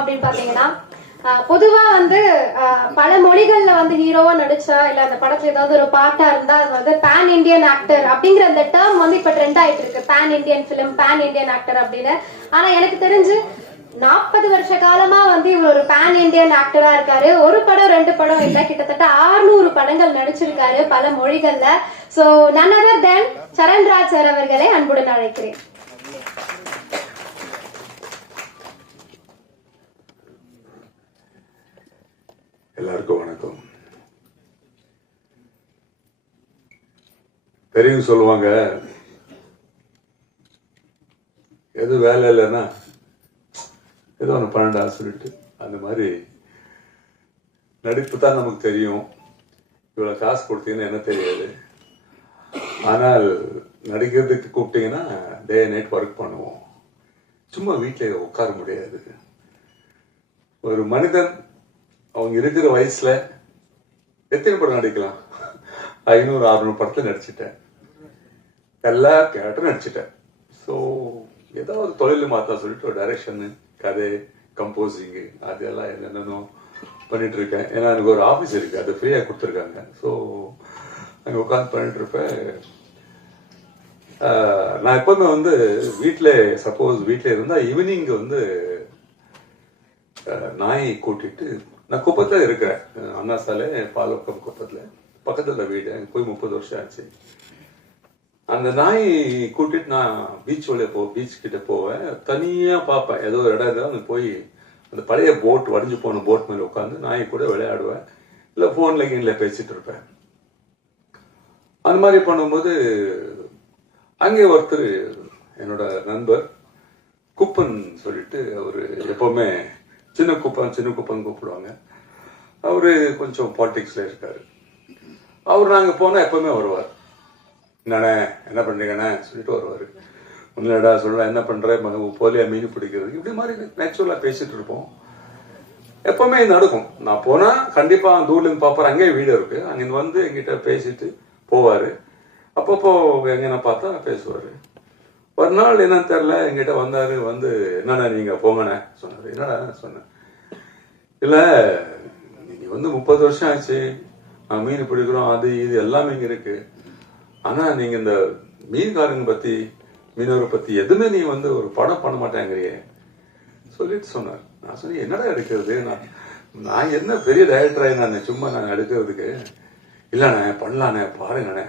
அப்படின்னு பாத்தீங்கன்னா பொதுவா வந்து பல மொழிகள்ல வந்து ஹீரோவா நடிச்சா இல்ல அந்த படத்துல ஏதாவது ஒரு பாட்டா இருந்தா அது வந்து பேன் இந்தியன் ஆக்டர் அப்படிங்கிற அந்த டேர்ம் வந்து இப்ப ட்ரெண்ட் ஆயிட்டு இருக்கு. Pan Indian film pan Indian actor அப்படின்னு. ஆனா எனக்கு தெரிஞ்சு நாற்பது வருஷ காலமா வந்து இவர் ஒரு பேன் இந்தியன் ஆக்டரா இருக்காரு. ஒரு படம் ரெண்டு படம் இல்ல. கிட்டத்தட்ட 600 படங்கள் நடிச்சிருக்காரு பல மொழிகள்ல. So none other than Charanraj sir அவர்களை அன்புடன் அழைக்கிறேன். எல்லாருக்கும் வணக்கம். தெரியும் சொல்லுவாங்க எது வேலை இல்லைன்னா ஏதோ ஒன்று பண்ணடா சொல்லிட்டு அந்த மாதிரி நடிப்பு தான் நமக்கு தெரியும். இவ்வளோ காசு கொடுத்தீங்கன்னா என்ன தெரியாது. ஆனால் நடிக்கிறதுக்கு கூப்பிட்டீங்கன்னா டே நைட் ஒர்க் பண்ணுவோம். சும்மா வீட்டில் உட்கார முடியாது. ஒரு மனிதன் அவங்க இருக்கிற வயசுல எத்தனை படம் நடிக்கலாம்? ஐநூறு அறுநூறு படத்துல நடிச்சிட்டேன். எல்லா கேரக்டரும் நடிச்சிட்டேன். ஸோ ஏதாவது தொழில் மாத்தா சொல்லிட்டு ஒரு டைரக்ஷன் கதை கம்போசிங்கு அதெல்லாம் என்னென்னோ பண்ணிட்டு இருக்கேன். ஏன்னா எனக்கு ஒரு ஆஃபீஸ் இருக்கு. அது ஃப்ரீயாக கொடுத்துருக்காங்க. ஸோ அங்கே உட்காந்து பண்ணிட்டு இருப்பேன். நான் எப்பவுமே வந்து வீட்டில் சப்போஸ் வீட்டில் இருந்தால் ஈவினிங் வந்து நாயை கூட்டிட்டு நான் குப்பத்தில் இருக்கிறேன். அண்ணா சாலை பாலக்கம் குப்பத்தில் பக்கத்தில் வீடு போய் முப்பது வருஷம் ஆச்சு. அந்த நாய் கூட்டிட்டு நான் பீச் வழியா போ பீச் கிட்ட போவேன். தனியா பார்ப்பேன். ஏதோ ஒரு இடம் இருந்தா போய் அந்த பழைய போட் வடிஞ்சு போன போட் மாதிரி உட்காந்து நாய் கூட விளையாடுவேன். இல்லை ஃபோனில் கீனில் பேசிட்டு இருப்பேன். அந்த மாதிரி பண்ணும்போது அங்கே ஒருத்தர் என்னோட நண்பர் குப்பன் சொல்லிட்டு அவர் எப்பவுமே சின்ன குப்பன் சின்ன குப்பன் கூப்பிடுவாங்க. அவரு கொஞ்சம் பாலிடிக்ஸ்ல இருக்காரு. அவர் நாங்க போனா எப்பவுமே வருவார். என்னண்ணே என்ன பண்றீங்கண்ணே? சொல்லிட்டு வருவாரு. ஒன்னுடா சொல்ல என்ன பண்ற? மக போலியா மீன் பிடிக்கிறது இப்படி மாதிரி நேச்சுரலா பேசிட்டு இருப்போம். எப்பவுமே இது நடக்கும். நான் போனா கண்டிப்பா தூர்ல இருந்து பாப்பாரு. அங்கேயே வீடு இருக்கு. அங்க வந்து எங்கிட்ட பேசிட்டு போவாரு. அப்பப்போ எங்கன்னா பார்த்தா பேசுவாரு. ஒரு நாள் என்னன்னு தெரில எங்கிட்ட வந்தார் வந்து என்னண்ணா நீங்கள் போங்கண்ணே சொன்னார். என்னடா? சொன்னேன். இல்லை நீங்கள் வந்து முப்பது வருஷம் ஆச்சு. நான் மீன் பிடிக்கிறோம் அது இது எல்லாமே இங்கே இருக்குது ஆனால் நீங்கள் இந்த மீன்காரங்க பற்றி மீனவரை பற்றி எதுவுமே நீ வந்து ஒரு படம் பண்ண மாட்டேங்கிறியே. சொல்லிட்டு சொன்னார். நான் சொல்லி என்னடா எடுக்கிறது? நான் நான் என்ன பெரிய டைரக்டராக நான் சும்மா நான் எடுக்கிறதுக்கு? இல்லைண்ணே பண்ணலாண்ணே பாருங்கண்ணே.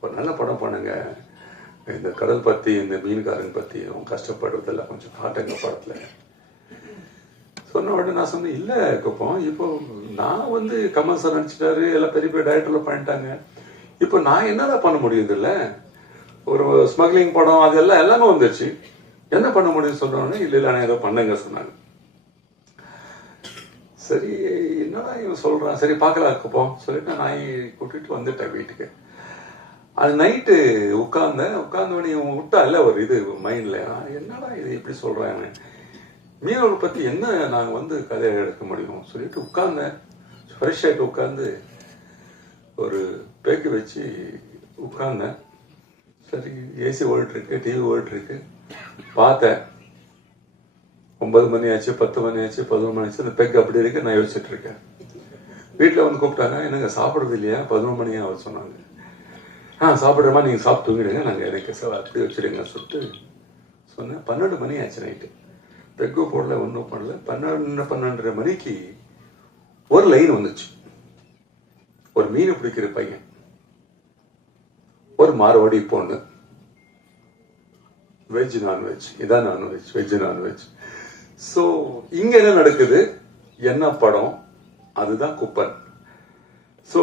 ஒரு நல்ல படம் பண்ணுங்க. இந்த கடல் பத்தி இந்த மீன்காரங்க பத்தி அவன் கஷ்டப்படுறதெல்லாம் கொஞ்சம் காட்டுங்க படத்துல. சொன்ன உடனே நான் சொன்னேன் இல்ல குப்பம் இப்போ நான் வந்து கமல் சார் நடிச்சிட்டாரு எல்லாம் பெரிய பெரிய டைரக்டர்ல பண்ணிட்டாங்க. இப்போ நான் என்னதான் பண்ண முடியுது இல்ல? ஒரு ஸ்மக்லிங் படம் அதெல்லாம் எல்லாமே வந்துருச்சு. என்ன பண்ண முடியும்னு சொன்னோடனே இல்ல இல்ல நான் ஏதோ பண்ணுங்க சொன்னாங்க. சரி என்னடா இவன் சொல்றான்? சரி பார்க்கலாம் குப்பம் சொல்லிட்டு நான் நாயை கூட்டிட்டு வந்துட்டேன் வீட்டுக்கு. அது நைட்டு உட்கார்ந்தேன் உட்கார்ந்தோடனே இவன் விட்டா இல்லை ஒரு இது மைண்டில் என்னடா இது எப்படி சொல்கிறாங்க மீனவர் பற்றி என்ன நாங்கள் வந்து கதையை எடுக்க முடியும்? சொல்லிட்டு உட்கார்ந்தேன் ஃப்ரெஷ் ஆகிட்டு உட்காந்து ஒரு பேக்கு வச்சு உட்கார்ந்தேன் சரி ஏசி ஓடிட்டுருக்கு டிவி ஓடிட்டுருக்கு. பார்த்தேன். ஒன்பது மணி ஆச்சு பத்து மணி ஆச்சு பதினொரு மணி ஆச்சு அந்த பெக் அப்படி இருக்கு நான் யோசிச்சுட்டு இருக்கேன். வீட்டில் வந்து கூப்பிட்டாங்க என்னங்க சாப்பிடுறது இல்லையா? பதினொரு மணியா? அவர் சொன்னாங்க. ஆ சாப்பிட்றமா நீங்கள் சாப்பிட்டு தூங்கிடுங்க. நாங்கள் எனக்கு சார் அப்படி வச்சுடுங்க சொல்லிட்டு சொன்னேன். பன்னெண்டு மணி ஆச்சு நைட்டு பெக்கு போடல ஒன்றும் பண்ணல. பன்னெண்டு பன்னெண்டரை மணிக்கு ஒரு லைன் வந்துச்சு. ஒரு மீன் பிடிக்கிற பையன். ஒரு மார்வாடி பொண்ணு. வெஜ் நான்வெஜ் இதான் non veg veg non veg so இங்க என்ன நடக்குது? என்ன படம்? அதுதான் குப்பன். ஸோ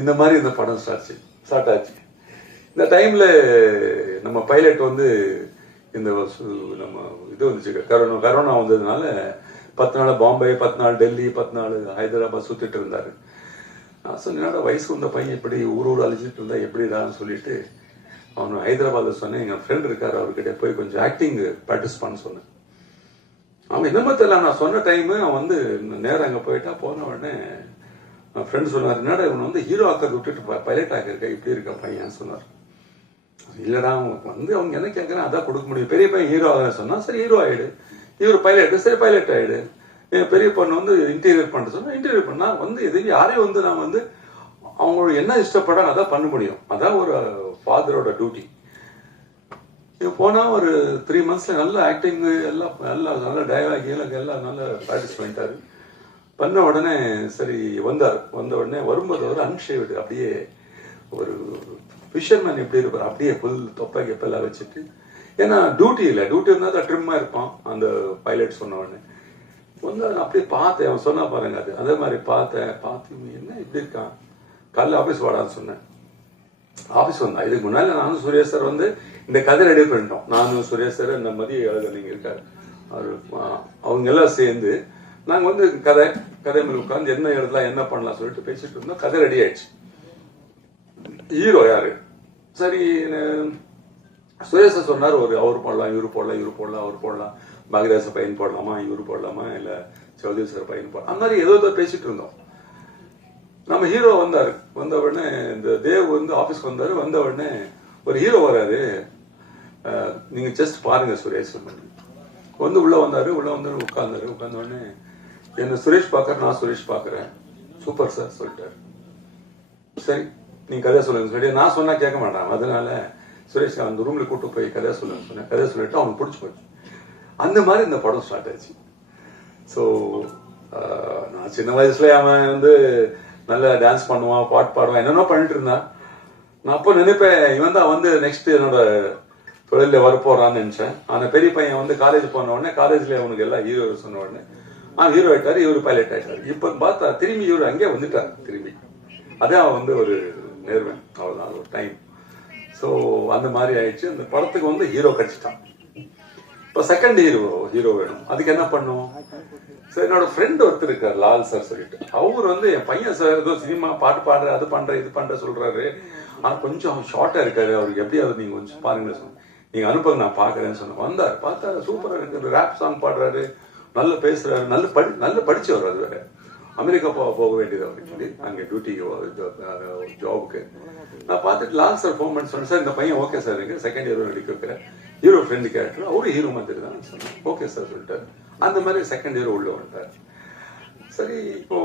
இந்த மாதிரி இந்த படம் ஸ்டார்ட் ஸ்டார்ட் ஆச்சு. இந்த டைம்ல நம்ம பைலட் வந்து இந்த சு- நம்ம இது வந்துச்சு கரோனா கரோனா வந்ததுனால பத்து நாள் பாம்பே பத்து நாள் டெல்லி பத்து நாள் ஹைதராபாத் சுத்திட்டு இருந்தாரு. நான் சொன்னேன் வயசு வந்த பையன் இப்படி ஊர் ஊர் அழிச்சிட்டு இருந்தா எப்படிடான்னு சொல்லிட்டு அவன் ஹைதராபாத்ல சொன்னேன் என் ஃப்ரெண்ட் இருக்காரு அவர்கிட்ட போய் கொஞ்சம் ஆக்டிங் ப்ராக்டிஸ் பண்ண சொன்னேன். அவன் என்னமோ தெரியல நான் சொன்ன டைம் அவன் வந்து நேரம் அங்கே போயிட்டா போன உடனே ஃப்ரெண்ட் சொன்னார் என்னடா இவன் வந்து ஹீரோ ஆக்கிறது விட்டுட்டு பைலட் ஆக்கிருக்க இப்படி இருக்க பையன் சொன்னார். இல்லைடா அவங்களுக்கு வந்து அவங்க என்ன கேட்குறாங்க அதான் கொடுக்க முடியும். பெரிய பையன் ஹீரோ ஆக சொன்னால் சரி ஹீரோ ஆகிடு இவர் பைலட்டு சரி பைலட் ஆகிடு என் பெரிய பொண்ணு வந்து இன்டீரியர் பண்ண சொன்னால் இன்டீரியர் பண்ணால் வந்து இது யாரையும் வந்து நான் வந்து அவங்களோட என்ன இஷ்டப்படுறாங்க அதான் பண்ண முடியும். அதான் ஒரு ஃபாதரோட டியூட்டி இது போனால் ஒரு த்ரீ மந்த்ஸில் நல்ல ஆக்டிங் எல்லாம் நல்லா நல்ல டைலாக் எல்லாம் எல்லாம் நல்லா ப்ராக்டிஸ் பண்ணிட்டாரு. பண்ண உடனே சரி வந்தார். வந்த உடனே வரும்போது ஒரு அன்ஷேவ்டு அப்படியே ஒரு ஃபிஷர்மேன் எப்படி இருப்பார்? அப்படியே ஃபுல் தொப்பை கெப்பெல்லாம் வச்சுட்டு. ஏன்னா டியூட்டி இல்லை. டியூட்டி இருந்தால் தான் ட்ரிம்மாக இருப்பான் அந்த பைலட் சொன்ன உடனே. வந்து அப்படியே பார்த்தேன். அவன் சொன்னா பாருங்க அது. அதே மாதிரி பார்த்தேன். பார்த்து என்ன இப்படி இருக்கான்? காலைல ஆஃபீஸ் வாடான்னு சொன்னேன். ஆஃபீஸ் வந்தான். இதுக்கு முன்னாடி நானும் சுரேஷ் சார் வந்து இந்த கதை ரெடி பண்ணிட்டோம். நானும் சுரேஷ் சார் இந்த மதிய எழுதலைங்க இருக்காரு. அவர் அவங்க எல்லாம் சேர்ந்து நாங்கள் வந்து கதை கதை மேலே உட்காந்து என்ன எழுதலாம் என்ன பண்ணலாம் சொல்லிட்டு பேசிட்டு இருந்தோம். கதை ரெடி ஆயிடுச்சு. ஹீரோ யாரு? சரி ந- சொன்னார் ஒரு அவர் போடலாம் இவரு போடலாம் இவரு போடலாம் அவர் போடலாம். பாகதாச பையன் போடலாமா இவரு போடலாமா இல்ல சௌதரி சார் பையன் போடலாம் அந்த மாதிரி ஏதோ ஏதோ பேசிட்டு இருந்தோம். நம்ம ஹீரோ வந்தாரு. வந்த உடனே இந்த தேவ் வந்து ஆபீஸ்க்கு வந்தாரு. வந்த உடனே ஒரு ஹீரோ வராரு. நீங்க ஜஸ்ட் பாருங்க சுரேஷ் வந்து உள்ள வந்தாரு உள்ள வந்து உட்கார்ந்தாரு. உட்கார்ந்த உடனே என்ன சுரேஷ் பாக்குற நான் சுரேஷ் பாக்குறேன். சூப்பர் சார் சொல்லிட்டாரு. சரி நீங்க கதை சொல்லுங்க சொல்லி நான் சொன்னா கேட்க மாட்டான். அதனால சுரேஷ் அந்த ரூம்ல கூட்டு போய் கதை சொல்லுன்னு சொன்னேன். கதை சொல்லிட்டு அவனுக்கு பிடிச்சி போச்சு அந்த மாதிரி இந்த படம் ஸ்டார்ட் ஆச்சு. ஸோ நான் சின்ன வயசுல அவன் வந்து நல்லா டான்ஸ் பண்ணுவான் பாட்டு பாடுவான் என்னென்ன பண்ணிட்டு இருந்தான். நான் அப்போ நினைப்பேன் இவன் தான் வந்து நெக்ஸ்ட் என்னோட தொழில வரப்போறான்னு நினைச்சேன். ஆனா பெரிய பையன் வந்து காலேஜ் போன உடனே காலேஜ்ல அவனுக்கு எல்லாம் ஹீரோ சொன்ன உடனே அவன் ஹீரோ ஆயிட்டாரு இவரு பைலட் ஆயிட்டாரு. இப்ப பார்த்தா திரும்பி இவர் அங்கேயே வந்துட்டார் திரும்பி. அதே அவன் வந்து ஒரு நேர்மை. அது ஒரு டைம் ஸோ அந்த மாதிரி ஆயிடுச்சு. அந்த படத்துக்கு வந்து ஹீரோ கிடைச்சிட்டான். இப்போ செகண்ட் ஹீரோ ஹீரோ வேணும். அதுக்கு என்ன பண்ணும்? சார் என்னோட ஃப்ரெண்ட் ஒருத்தர் இருக்கார் லால் சார் சொல்லிட்டு. அவர் வந்து என் பையன் சார் ஏதோ சினிமா பாட்டு பாடுற அது பண்ற இது பண்ற சொல்றாரு. ஆனால் கொஞ்சம் ஷார்ட்டா இருக்காரு. அவருக்கு எப்படியாவது நீங்க கொஞ்சம் பாருங்கன்னு சொன்னேன். நீங்க அனுப்புங்க நான் பாக்குறேன்னு சொன்னேன். வந்தார் பார்த்தா சூப்பரா இருக்கு. ரேப் சாங் பாடுறாரு. நல்ல பேசுறாரு. நல்ல படி நல்ல படிச்சவர் அது வேற. அமெரிக்கா போக போக வேண்டியது சொல்லி அங்கே டியூட்டிக்கு ஜாபுக்கு நான் பார்த்துட்டு லாஸ்ட் சார் ஃபோன் பண்ணி சொன்னேன் சார் இந்த பையன் ஓகே சார் இருக்கு செகண்ட் இயர் நடிக்க வைக்கிறேன் ஹீரோ ஃப்ரெண்டு கேரக்டர் அவரும் ஹீரோ மாதிரி தான். சொன்னேன் ஓகே சார் சொல்லிட்டாரு. அந்த மாதிரி செகண்ட் இயர் உள்ள வந்துட்டார். சரி இப்போ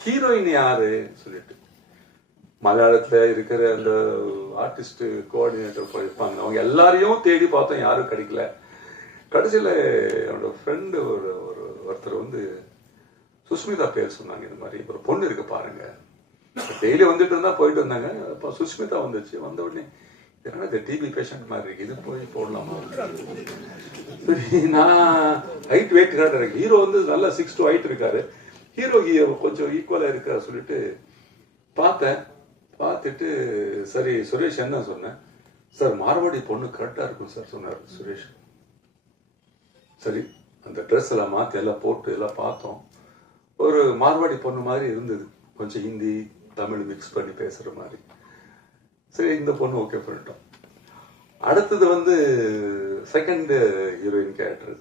ஹீரோயின் யாரு? சொல்லிட்டு. மலையாளத்துல இருக்கிற அந்த ஆர்டிஸ்ட் கோஆர்டினேட்டர் போயிருப்பாங்க அவங்க எல்லாரையும் தேடி பார்த்தோம் யாரும் கிடைக்கல. கடைசியில என்னோட ஃப்ரெண்டு ஒரு ஒரு ஒருத்தர் வந்து சுஷ்மிதா பேர் சொன்னாங்க இந்த மாதிரி. ஒரு பொண்ணு இருக்கு பாருங்க. டெய்லி வந்துட்டு இருந்தா போயிட்டு வந்தாங்க. அப்ப சுஷ்மிதா வந்துச்சு. வந்த உடனே என்ன இது டிபி பேஷண்ட் மாதிரி இருக்கு. இது போய் போடலாமா? சரி நான் ஹைட் வெயிட் இருக்கு. ஹீரோ வந்து நல்லா சிக்ஸ் டு ஹைட் இருக்காரு. ஹீரோ கொஞ்சம் ஈக்குவலா இருக்காரு சொல்லிட்டு பார்த்தேன். பார்த்துட்டு சரி சுரேஷ் என்ன சொன்னேன்? சார் மார்வாடி பொண்ணு கரெக்டா இருக்கும் சார் சொன்னார் சுரேஷ். சரி அந்த ட்ரெஸ் எல்லாம் மாத்தி எல்லாம் போட்டு எல்லாம் பார்த்தோம். ஒரு மார்வாடி பொண்ணு மாதிரி இருந்தது. கொஞ்சம் ஹிந்தி தமிழ் மிக்ஸ் பண்ணி பேசுகிற மாதிரி. சரி இந்த பொண்ணு ஓகே பண்ணிட்டோம். அடுத்தது வந்து செகண்ட் ஹீரோயின் கேரக்டர்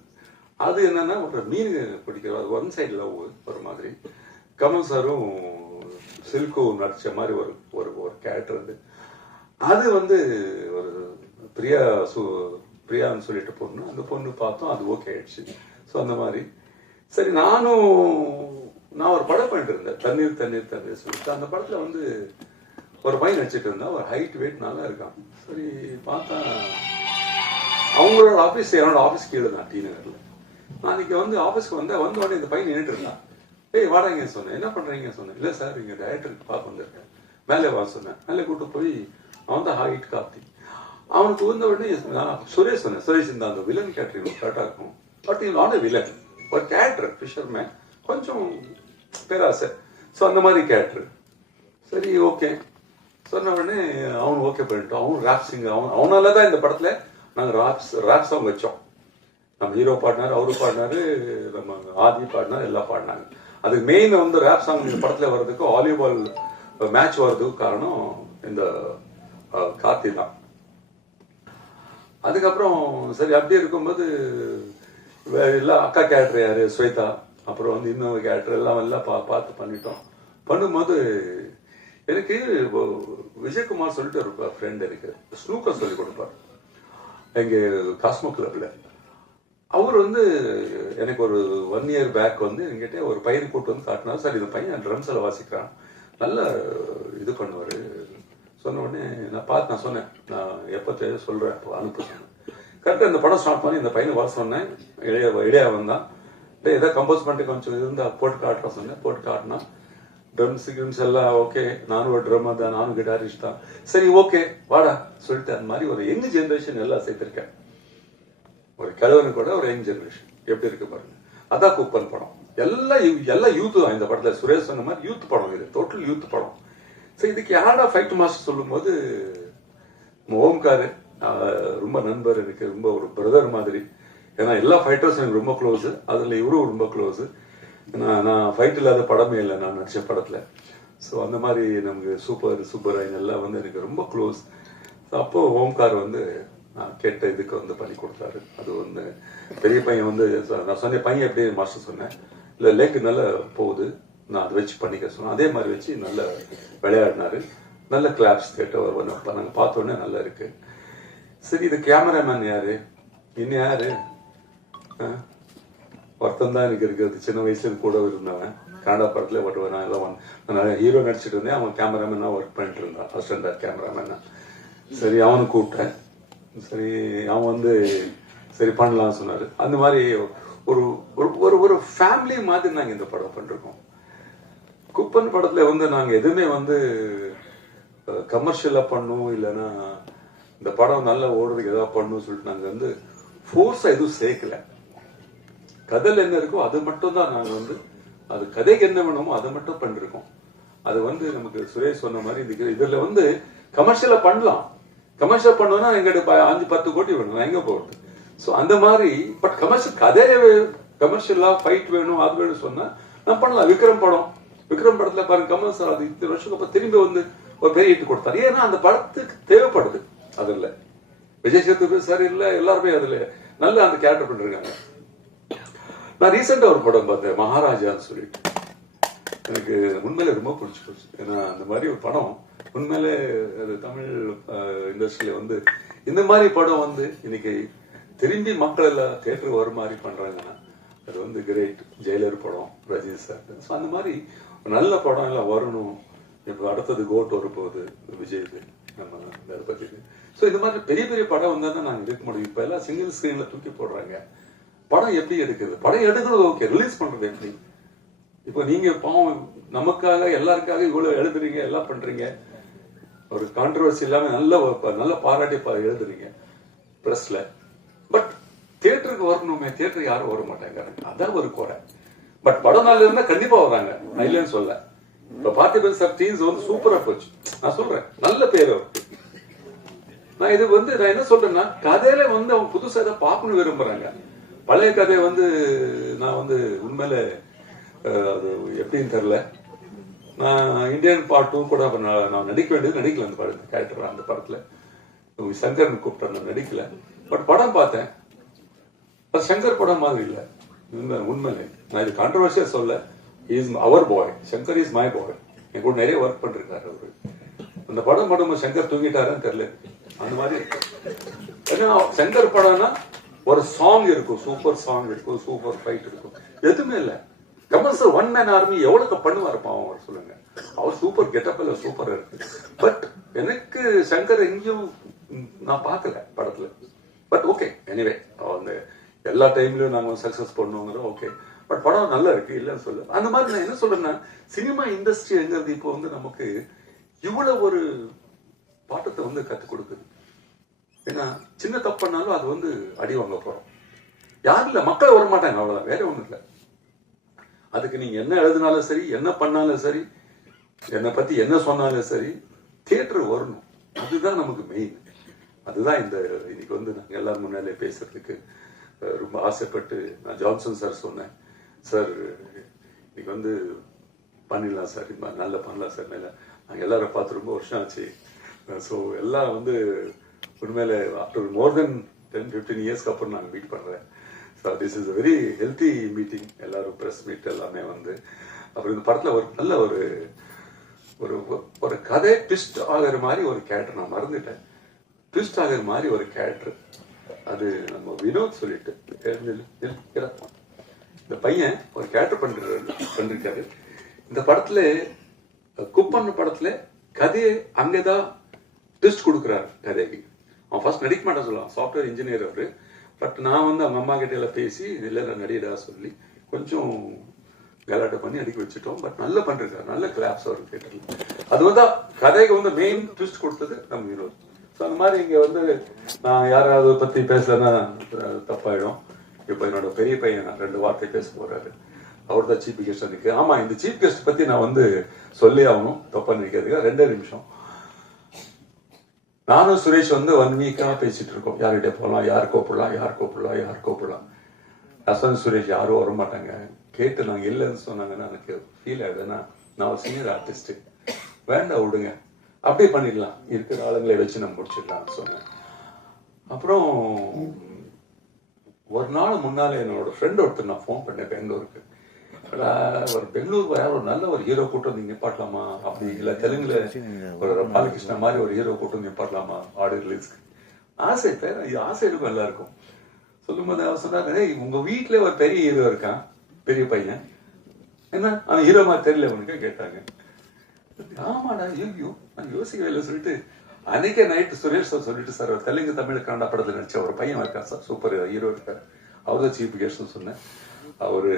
அது என்னன்னா ஒரு மீன் பிடிக்கிற அது ஒன் சைடு லவ் ஒரு மாதிரி. கமல் சாரும் சில்கும் நடிச்ச மாதிரி ஒரு ஒரு ஒரு கேரக்டர் அது. அது வந்து ஒரு பிரியா சு பிரியான்னு சொல்லிட்டு பொண்ணு. அந்த பொண்ணு பார்த்தோம் அது ஓகே ஆயிடுச்சு. ஸோ அந்த மாதிரி. சரி நானும் நான் ஒரு படம் பண்ணிட்டு இருந்தேன். தண்ணீர் தண்ணீர் தண்ணீர் சொல்லிட்டு. அந்த படத்துல வந்து ஒரு பையன் நடிச்சிட்டு இருந்தா ஒரு ஹைட் வெயிட் நல்லா இருக்கான். சரி பார்த்தா அவங்களோட ஆபீஸ் என்னோட ஆபீஸ் கீழே தான் டி நகர்ல. நான் இன்னைக்கு வந்து ஆபீஸ்க்கு வந்தேன். வந்த உடனே இந்த பையன் நின்றுட்டு இருந்தான். ஏய் வாடாங்க சொன்னேன். என்ன பண்றீங்க சொன்னேன். இல்ல சார் இங்க டைரக்டருக்கு பார்க்க வந்திருக்கேன். மேலே வா சொன்னேன். மேலே கூட்டு போய் அவன் தான் ஹைட் கார்த்தி அவனுக்கு வந்த உடனே சுரேஷ் சொன்னேன். சுரேஷ் இந்த அந்த வில்லன் கேட்டரிங் கரெக்டா இருக்கும். பட் இவன் நாட் வில்லன் ஒரு கேரக்டர் ஃபிஷர்மேன் கொஞ்சம் பேராசை. ஸோ அந்த மாதிரி கேரக்டர் சரி ஓகே சொன்ன உடனே அவன் ஓகே பண்ணிட்டோம் அவன் ரேப் சிங்கர் அவன் அவனால தான் இந்த படத்துல நாங்க ராப்ஸ் ரேப் சாங் வச்சோம். நம்ம ஹீரோ பாடினார் அவரு பாடினாரு நம்ம ஆதி பாடினார் எல்லாம் பாடினாங்க. அதுக்கு மெயின் வந்து ரேப் சாங் இந்த படத்துல வர்றதுக்கு வாலிபால் மேட்ச் வர்றதுக்கு காரணம் இந்த கார்த்தி தான். அதுக்கப்புறம் சரி அப்படியே இருக்கும்போது வேற எல்லாம் அக்கா கேரக்டர் யாரு? ஸ்வேதா. அப்புறம் வந்து இன்னும் கேரக்டர் எல்லாம் எல்லாம் பா பார்த்து பண்ணிட்டோம். பண்ணும்போது எனக்கு விஜயகுமார் சொல்லிட்டு ஒரு ஃப்ரெண்ட் இருக்கு. ஸ்னூக்கர் சொல்லி கொடுப்பார். எங்க காஸ்மோ கிளப்ல அவர் வந்து எனக்கு ஒரு ஒன் இயர் பேக் வந்து என்கிட்ட ஒரு பையனை கூட்டு வந்து காட்டினார். சார் இந்த பையன் ட்ரம்ஸில் வாசிக்கிறான். நல்ல இது பண்ணுவார். சொன்ன உடனே நான் பார்த்து நான் சொன்னேன். நான் எப்போ தேவை சொல்கிறேன் அப்போ அனுப்ப சொன்னேன். கரெக்டாக இந்த படம் ஸ்டார்ட் பண்ணி இந்த பையனை வர சொன்னேன். இளைய இளையா வந்தான் ஏதோ கம்போஸ் பண்ணிட்டு கொஞ்சம் இருந்தா போட்டு காட்டுற சொன்னேன். போட்டு காட்டினா ட்ரம்ஸ் கிம்ஸ் எல்லாம் ஓகே நானும் ஒரு ட்ரம்மர் தான் நானும் கிட்டாரிஸ்ட் தான். சரி ஓகே வாடா சொல்லிட்டு அந்த மாதிரி ஒரு யங் ஜெனரேஷன் எல்லாம் சேர்த்திருக்கேன். ஒரு கிழவனு கூட ஒரு யங் ஜெனரேஷன் எப்படி இருக்கு பாருங்க. அதான் குப்பன் படம். எல்லாம் எல்லாம் யூத் தான். இந்த படத்துல சுரேஷ் சொன்ன மாதிரி யூத் படம் இது. டோட்டல் யூத் படம். சரி இதுக்கு யாரா ஃபைட் மாஸ்டர் சொல்லும்போது ஓம்காரு ரொம்ப நண்பர் எனக்கு ரொம்ப ஒரு பிரதர் மாதிரி. ஏன்னா எல்லா ஃபைட்டர்ஸும் எனக்கு ரொம்ப க்ளோஸ் அதில் இவரும் ரொம்ப க்ளோஸ் நான் நான் ஃபைட் இல்லாத படமே இல்லை நான் நடித்த படத்தில். ஸோ அந்த மாதிரி நமக்கு சூப்பர் சூப்பர் எல்லாம் வந்து எனக்கு ரொம்ப க்ளோஸ் அப்போது ஓம்கார் வந்து நான் கேட்ட இதுக்கு வந்து பண்ணி கொடுத்தாரு. அது வந்து பெரிய பையன் வந்து நான் சொன்னேன் பையன் எப்படி மாஸ்டர் சொன்னேன் இல்லை லேக்கு நல்லா போகுது. நான் அதை வச்சு பண்ணிக்க சொன்னேன். அதே மாதிரி வச்சு நல்ல விளையாடினாரு. நல்ல கிளாப்ஸ் கேட்டு அவர் நாங்கள் பார்த்தோன்னே நல்லா இருக்கு. சரி இது கேமராமேன் யாரு? இன்னும் யாரு? ஆ? ஒருத்தன் தான் எனக்கு இருக்கிறது சின்ன வயசுல கூட இருந்தவன் கனடா படத்துல ஓட்டுவேன். நான் எல்லாம் நான் ஹீரோ நடிச்சிட்டு இருந்தேன். அவன் கேமராமேனா ஒர்க் பண்ணிட்டு இருந்தான். அசிஸ்டன்ட் கேமராமேனா சரி அவனை கூப்பிட்டேன். சரி அவன் வந்து சரி பண்ணலாம்னு சொன்னார். அந்த மாதிரி ஒரு ஒரு ஒரு ஒரு ஃபேமிலி மாதிரி நாங்கள் இந்த படம் பண்ணிருக்கோம். குப்பன் படத்தில் வந்து நாங்கள் எதுவுமே வந்து கமர்ஷியலாக பண்ணும். இல்லைன்னா இந்த படம் நல்லா ஓடுறதுக்கு எதாவது பண்ணும் சொல்லிட்டு நாங்கள் வந்து ஃபோர்ஸாக எதுவும் சேர்க்கல. கதல் என்ன இருக்கோ அது மட்டும் தான் நாங்க வந்து அது கதைக்கு என்ன வேணுமோ அதை மட்டும் பண்ணிருக்கோம். அது வந்து நமக்கு சுரேஷ் சொன்ன மாதிரி இதுக்கு இதுல வந்து கமர்ஷியலாக பண்ணலாம். கமர்ஷியல் பண்ணோம்னா எங்கிட்ட அஞ்சு பத்து கோடி வேணும். நான் எங்க போகிறது சோ அந்த மாதிரி பட் கமர்ஷியல் கதையை கமர்ஷியலா ஃபைட் வேணும் அது வேணும் சொன்னா நான் பண்ணலாம். விக்ரம் படம். விக்ரம் படத்துல பாருங்க கமல் சார் அது இத்தனை வருஷத்துக்கு அப்புறம் திரும்பி வந்து ஒரு பெரிய ஹிட் கொடுத்தாரு. ஏன்னா அந்த படத்துக்கு தேவைப்படுது அதுல. விஜய் சேதுபதி சார் இல்லை எல்லாருமே அதுல நல்ல அந்த கேரக்டர் பண்ணிருக்காங்க. நான் ரீசெண்டா ஒரு படம் பார்த்தேன் மகாராஜான்னு சொல்லிட்டு. எனக்கு உண்மையில ரொம்ப பிடிச்சி போச்சு. ஏன்னா அந்த மாதிரி ஒரு படம் உண்மையிலே அது தமிழ் இண்டஸ்ட்ரியில வந்து இந்த மாதிரி படம் வந்து இன்னைக்கு திரும்பி மக்கள் எல்லாம் தேட்டருக்கு வர மாதிரி பண்றாங்கன்னா அது வந்து கிரேட் ஜெயிலர் படம் ரஜினி சார் ஸோ அந்த மாதிரி ஒரு நல்ல படம் எல்லாம் வரணும். இப்போ அடுத்தது கோட் வரப்போகுது போகுது நம்ம நம்ம பற்றி ஸோ இந்த மாதிரி பெரிய பெரிய படம் வந்தால் தான் நாங்கள் இருக்க முடியும். இப்போ எல்லாம் சிங்கிள் ஸ்க்ரீனில் தூக்கி போடுறாங்க. படம் எப்படி எடுக்கிறது படம் எடுக்கிறது ஓகே ரிலீஸ் பண்றது எப்படி? இப்போ நீங்க பாவம் நமக்காக எல்லாருக்காக இவ்வளவு எழுதுறீங்க எல்லாம் பண்றீங்க. ஒரு கான்ட்ரவர்சி இல்லாம நல்ல நல்ல பாராட்டி எழுதுறீங்க பிரஸ்ல பட் தியேட்டருக்கு வரணுமே தியேட்டருக்கு யாரும் வர மாட்டாங்க. அதான் ஒரு குறை. பட் படம் நல்லா இருந்தா கண்டிப்பா வராங்க. நான் இல்லைன்னு சொல்ல. இப்ப பார்த்திபன் சார் டீம்ஸ் வந்து சூப்பரா போச்சு. நான் சொல்றேன். நல்ல பேர் நான் இது வந்து நான் என்ன சொல்றேன்னா கதையில வந்து அவங்க புதுசா ஏதாவது பார்க்கணும் விரும்புறாங்க. பழைய கதையை வந்து நான் வந்து உண்மையில அது எப்படின்னு தெரியல. நான் இந்தியன் பாட்டும் கூட நான் நடிக்க வேண்டியது நடிக்கல அந்த படம் கேரக்டர் அந்த படத்துல. சங்கர் கூப்பிட்டேன் நான் நடிக்கல. பட் படம் பார்த்தேன். அது சங்கர் படம் மாதிரி இல்ல. உண்மை உண்மையிலே. நான் இது கான்ட்ரவர்சியா சொல்ல is our boy Shankar is my boy என் கூட நிறைய ஒர்க் பண்ணிருக்காரு அவரு. அந்த படம் படம் சங்கர் தூங்கிட்டாருன்னு தெரியல. அந்த மாதிரி. ஏன்னா சங்கர் படம்னா ஒரு சாங் இருக்கும் சூப்பர் சாங் இருக்கும் சூப்பர் ஃபைட் இருக்கும். எதுவுமே இல்ல. Kamal sir one man army எவ்வளவு பண்ணுவார் பாவம் அவர் சொல்லுங்க. அவர் சூப்பர் கெட்டப்ல சூப்பரா இருக்கு. பட் எனக்கு சங்கர் எங்கேயும் நான் பார்க்கல படத்துல. பட் ஓகே எனிவே அந்த எல்லா டைம்லயும் நாங்க சக்சஸ் பண்ணுவோங்கிற ஓகே பட் படம் நல்லா இருக்கு இல்லைன்னு சொல்ல அந்த மாதிரி நான் என்ன சொல்றேன்னா சினிமா இண்டஸ்ட்ரிங்கிறது இப்போ வந்து நமக்கு இவ்வளவு ஒரு பாட்டத்தை வந்து கத்துக் கொடுக்குது. ஏன்னா சின்ன தப்பு பண்ணாலும் அது வந்து அடி வாங்க போறோம். யாரும் இல்லை மக்கள் வர மாட்டாங்க அவ்வளவுதான். வேற ஒண்ணும் இல்லை. அதுக்கு நீங்க என்ன எழுதினாலும் சரி என்ன பண்ணாலும் சரி என்னை பத்தி என்ன சொன்னாலும் சரி தியேட்டர் வரணும். அதுதான் நமக்கு மெயின் அதுதான் இந்த இன்னைக்கு வந்து நாங்கள் எல்லாரும் முன்னாலே பேசுறதுக்கு ரொம்ப ஆசைப்பட்டு நான் ஜான்சன் சார் சொன்னேன். சார் இன்னைக்கு வந்து பண்ணிடலாம் சார் நல்லா பண்ணலாம் சார் மேல. நாங்கள் எல்லாரும் பார்த்து ரொம்ப வருஷம் ஆச்சு. ஸோ எல்லாம் வந்து உண்மையில after more then ten fifteen இயர்ஸ்க்கு அப்புறம் நாங்கள் மீட் பண்ணுறேன் so this is very healthy meeting எல்லாரும் ப்ரெஸ் மீட் எல்லாமே வந்து அப்புறம் இந்த படத்தில் ஒரு நல்ல ஒரு ஒரு ஒரு கதை ட்விஸ்ட் ஆகிற மாதிரி ஒரு கேரக்டர் நான் மறந்துட்டேன். ட்விஸ்ட் ஆகிற மாதிரி ஒரு கேரக்டர் அது நம்ம வினோத் சொல்லிட்டு இந்த பையன் ஒரு கேரக்டர் பண்றாரு பண்ணிருக்காரு இந்த படத்துல குப்பன் படத்துல கதையை அங்கதான் ட்விஸ்ட் கொடுக்குறாரு கதைக்கு. அவன் ஃபர்ஸ்ட் நடிக்க மாட்டேன் சொல்லுவான். சாஃப்ட்வேர் இன்ஜினியர் அவரு. பட் நான் வந்து அவங்க அம்மா கிட்ட எல்லாம் பேசி இதில் நான் நடிகடா சொல்லி கொஞ்சம் கலாட்டம் பண்ணி அடிக்க வச்சுட்டோம். பட் நல்லா பண்ணிருக்காரு. நல்ல கிளாப்ஸ் அவர் தேட்டரில் அது வந்து கதைக்கு வந்து மெயின் ட்விஸ்ட் கொடுத்தது நம்ம ஹீரோ ஸோ அந்த மாதிரி இங்கே வந்து நான் யாராவது பற்றி பேசலன்னா தப்பாயிடும். இப்போ என்னோட பெரிய பையன் ரெண்டு வார்த்தை பேச போறாரு. அவர் தான் சீஃப் கெஸ்ட் இருக்கு ஆமா இந்த சீஃப் கெஸ்ட் பத்தி நான் வந்து சொல்லி ஆகணும். தப்பா நினைக்கிறதுக்கு ரெண்டே நிமிஷம். நானும் சுரேஷ் வந்து ஒன் வீக்கா பேசிட்டு இருக்கோம் யார்கிட்ட போகலாம் யார் கூப்பிடலாம் யார் கூப்பிடலாம் யார் கூப்பிடலாம். ஹசன் சுரேஷ் யாரும் வர மாட்டாங்க கேட்டு நாங்க இல்லைன்னு சொன்னாங்கன்னா எனக்கு ஃபீல் ஆயிடுதுன்னா நான் சீனியர் ஆர்டிஸ்ட் வேண்டாம் விடுங்க. அப்படியே பண்ணிடலாம். இருக்கிற ஆளுங்களை வச்சு நம்ம முடிச்சிடலாம்னு சொன்னேன். அப்புறம் ஒரு நாள் முன்னால என்னோட ஃப்ரெண்ட் ஒருத்தர் நான் ஃபோன் பண்ணேன் பெங்களூருக்கு. ஒரு பெங்களூர் யாரோ ஒரு நல்ல ஒரு ஹீரோ கூட்டம் வந்து நிப்பாட்டலாமா? அப்படி இல்ல தெலுங்குல ஒரு பாலகிருஷ்ணா மாதிரி ஒரு ஹீரோ கூட்டம் நிப்பாட்டலாமா? ஆடியோ ரிலீஸ்க்கு ஆசை பேர் இது ஆசை இருக்கும் எல்லாருக்கும். சொல்லும்போது அவர் சொன்னாரு உங்க வீட்ல ஒரு பெரிய ஹீரோ இருக்கான் பெரிய பையன். என்ன? அவன் ஹீரோ மாதிரி தெரியல உனக்கு கேட்டாங்க. ஆமாடா ஐயோ நான் யோசிக்கவே இல்லை சொல்லிட்டு அன்னைக்கே நைட்டு சுரேஷ் சார் சொல்லிட்டு சார் ஒரு தெலுங்கு தமிழ் கன்னட படத்துல நடிச்ச ஒரு பையன் இருக்கான் சார் சூப்பர் ஹீரோ இருக்கார். அவர் தான் சீஃப் கெஸ்ட்னு சொன்னேன். அவரு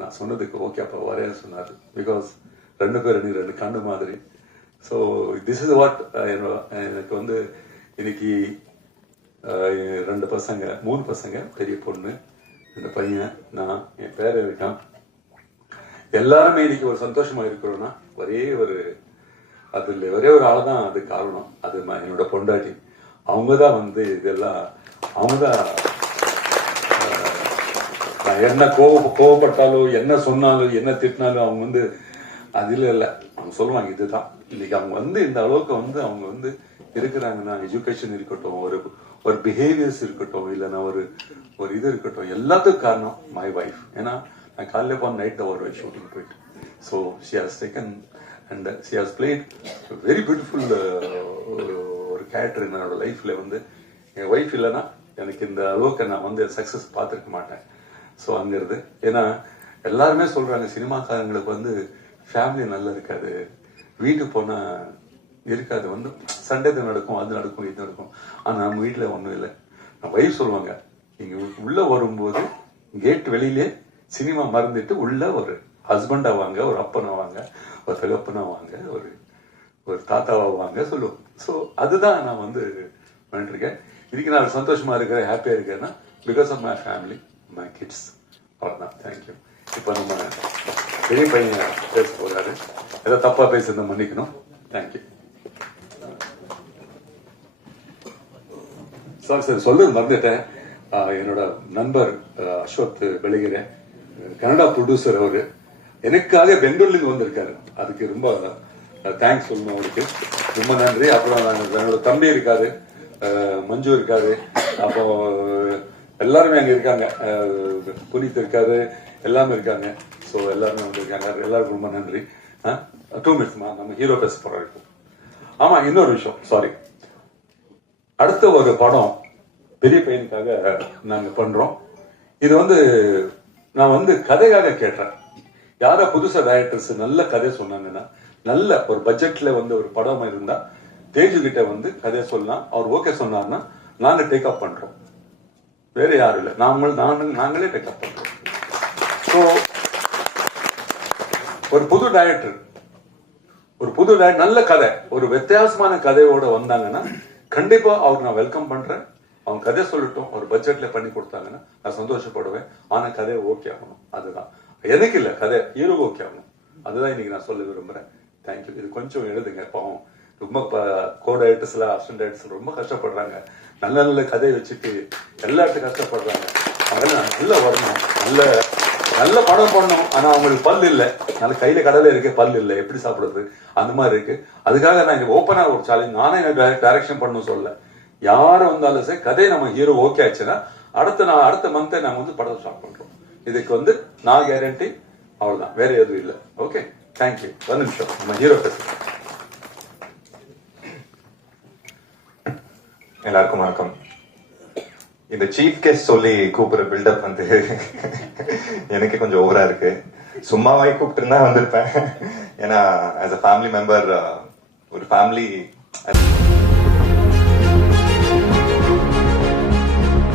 நான் சொன்னதுக்கு ஓகே அப்போ வரேன்னு சொன்னாரு. பிகாஸ் ரெண்டு பேர் நீ ரெண்டு கண்ணு மாதிரி. ஸோ திஸ் இஸ் வாட் எனக்கு வந்து இன்னைக்கு uh, ரெண்டு பசங்க மூணு பசங்க பெரிய பொண்ணு ரெண்டு பையன் நான் என் பேர் இருக்கான். எல்லாருமே இன்னைக்கு ஒரு சந்தோஷமா இருக்கிறோம்னா ஒரே ஒரு அதுல ஒரே ஒரு ஆள் தான் அது காரணம். அது என்னோட பொண்டாட்டி. அவங்க தான் வந்து இதெல்லாம் அவங்க தான் நான் என்ன கோவ கோவப்பட்டாலும் என்ன சொன்னாலும் என்ன திட்டினாலும் அவங்க வந்து அதில் இல்லை. அவங்க சொல்லுவாங்க இதுதான். இன்னைக்கு அவங்க வந்து இந்த அளவுக்கு வந்து அவங்க வந்து இருக்கிறாங்கன்னா எஜுகேஷன் இருக்கட்டும் ஒரு ஒரு பிஹேவியர்ஸ் இருக்கட்டும் இல்லைன்னா ஒரு ஒரு இது இருக்கட்டும் எல்லாத்துக்கும் காரணம் மை வைஃப் ஏன்னா நான் காலையில போன நைட் uh, ஒரு வருவேன் ஷூட்டிங் போயிட்டு so she has taken and she has played very beautiful ஒரு கேரக்டர் என்னோட லைஃப்பில் வந்து என் ஒய்ஃப் இல்லைன்னா எனக்கு இந்த அளவுக்கு நான் வந்து சக்ஸஸ் பார்த்துருக்க மாட்டேன். ஸோ அங்கிருந்து. ஏன்னா எல்லாருமே சொல்றாங்க சினிமாக்காரங்களுக்கு வந்து ஃபேமிலி நல்லா இருக்காது. வீட்டுக்கு போனா இருக்காது. வந்து சண்டே தான் நடக்கும் அது நடக்கும் இது நடக்கும். ஆனால் நம்ம வீட்டில் ஒன்றும் இல்லை. நம்ம ஒய்ஃப் சொல்லுவாங்க நீங்கள் உள்ளே வரும்போது கேட் வெளியிலே சினிமா மறந்துட்டு உள்ள ஒரு ஹஸ்பண்ட் ஆவாங்க ஒரு அப்பன் ஆவாங்க ஒரு தகப்பன் ஆவாங்க ஒரு ஒரு தாத்தாவாக வாங்க சொல்லுவோம் ஸோ அதுதான் நான் வந்து பண்ணிட்டு இருக்கேன். இதுக்கு நான் சந்தோஷமாக இருக்கிறேன் ஹாப்பியாக இருக்கேன்னா because of my family my kids அவ்வளோதான் தேங்க்யூ இப்போ நம்ம பெரிய பையன் பேச போறாரு. ஏதோ தப்பா பேசுறத மன்னிக்கணும். தேங்க்யூ சார் சார் சொல்ல மறந்துட்டேன். என்னோட நண்பர் அசோத் அசோக் வெளிகிற கனடா ப்ரொடியூசர் அவரு. எனக்காக பெங்களூர்லேருந்து வந்திருக்காரு. அதுக்கு ரொம்ப தேங்க்ஸ் சொல்லணும் அவருக்கு. ரொம்ப நன்றி. அப்புறம் என்னோட தம்பி இருக்காரு. மஞ்சு இருக்காரு. அப்போ எல்லாருமே அங்க இருக்காங்க. புனித் இருக்காரு எல்லாமே இருக்காங்க. ஸோ எல்லாருமே வந்திருக்காங்க எல்லாருக்கும் ரொம்ப நன்றி. டூ மினிட்ஸ்மா நம்ம ஹீரோ பேச போகிற இருக்கும் ஆமா இன்னொரு விஷயம். சாரி அடுத்த ஒரு படம் பெரிய பையனுக்காக நாங்கள் பண்றோம். இது வந்து நான் வந்து கதைக்காக கேட்டேன். யாரோ புதுசா டைரக்டர்ஸ் நல்ல கதை சொன்னாங்கன்னா நல்ல ஒரு பட்ஜெட்ல வந்து ஒரு படம் இருந்தால் தேஜு கிட்ட வந்து கதையை சொல்லலாம். அவர் ஓகே சொன்னார்னா நாங்கள் டேக் அப் பண்ணுறோம் வேற யாரும் இல்லை. நாம நாங்கள் நாங்களே டேக் அப் பண்றோம் ஸோ ஒரு புது டைரக்டர் ஒரு புது di- நல்ல கதை ஒரு வித்தியாசமான கதையோட வந்தாங்கன்னா கண்டிப்பா அவர் நான் வெல்கம் பண்றேன். அவங்க கதை சொல்லட்டும் ஒரு பட்ஜெட்ல பண்ணி கொடுத்தாங்கன்னா நான் சந்தோஷப்படுவேன். ஆனா கதை ஓகே ஆகணும். அதுதான். எனக்கு இல்ல கதை ஹீரோ ஓகே ஆகணும். அதுதான் இன்னைக்கு நான் சொல்ல விரும்புறேன். தேங்க்யூ இது கொஞ்சம் எழுதுங்க பாவம். ரொம்ப கோ டைரக்டர்ஸ்ல அசிஸ்டன்ட் டைரக்டர்ஸ் ரொம்ப கஷ்டப்படுறாங்க. நல்ல நல்ல கதையை வச்சுட்டு எல்லாத்துக்கும் கஷ்டப்படுறாங்க. அவங்க நல்லா வரணும். நல்ல நல்ல படம் பண்ணணும். ஆனா அவங்களுக்கு பல் இல்லை. நல்ல கையில கடலை இருக்கு பல் இல்லை. எப்படி சாப்பிடுறது? அந்த மாதிரி இருக்கு. அதுக்காக நான் இங்க ஓப்பனா ஒரு சேலஞ்ச் நானே டைரக்ஷன் பண்ணணும் சொல்ல யாரும் வந்தாலும் சரி கதை நம்ம ஹீரோ ஓகே ஆச்சுன்னா அடுத்த நான் அடுத்த மந்த்தே நாங்க வந்து படத்தை ஸ்டார்ட் பண்றோம். இதுக்கு வந்து நான் கேரண்டி அவ்வளவுதான். வேற எதுவும் இல்லை. ஓகே தேங்க்யூ ஒரு நிமிஷம். நம்ம ஹீரோ பேசுறோம் எல்லாருக்கும் வணக்கம். இந்த சீஃப் கெஸ்ட் சொல்லி கூப்பிடுற பில்டப் வந்து எனக்கு கொஞ்சம் ஓவரா இருக்கு. சும்மாவே கூப்பிட்டுருந்தா வந்திருப்பேன். ஏன்னா ஆஸ் அ ஃபேமிலி மெம்பர் ஒரு ஃபேமிலி